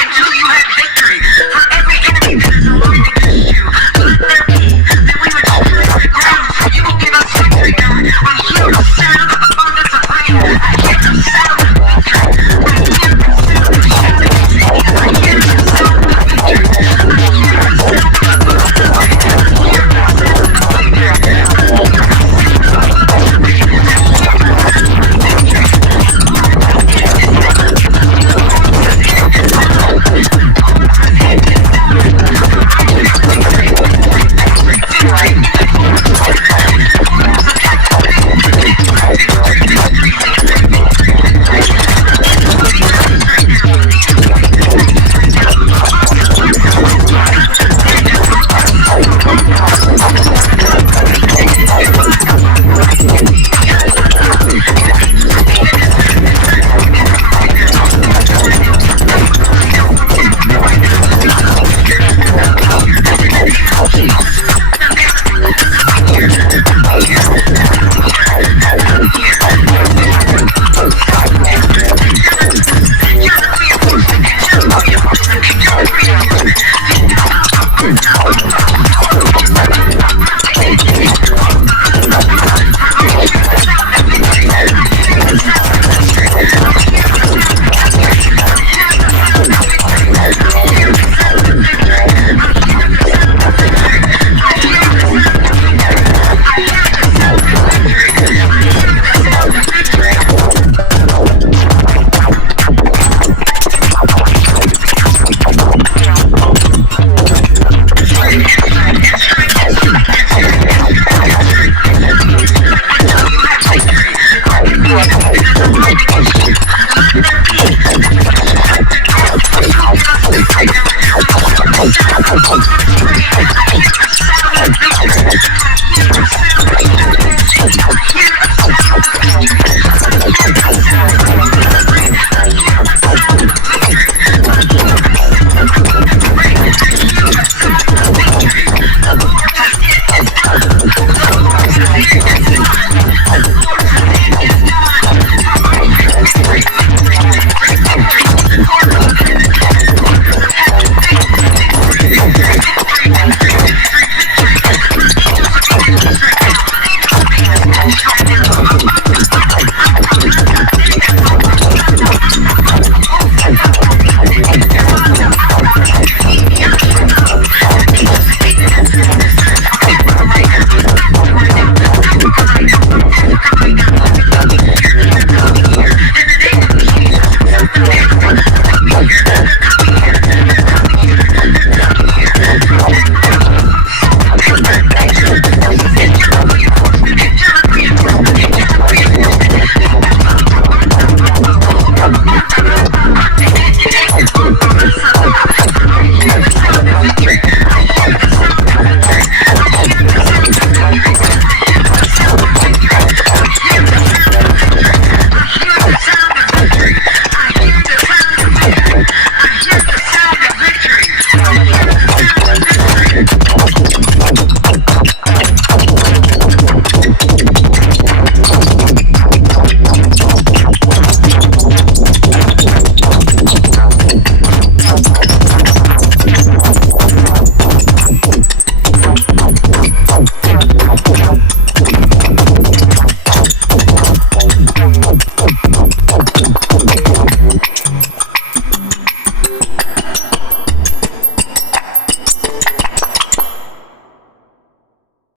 until you have victory. For every enemy that is aligned against you, let there be. Then we would strike the ground. You will give us victory, God. I hear the sound of abundance of rain. I hear the sound of victory. I hear the sound of shouting. I hear the sound of victory. I hear the sound of abundance of rain. I hear the sound of victory. I hear the sound of victory.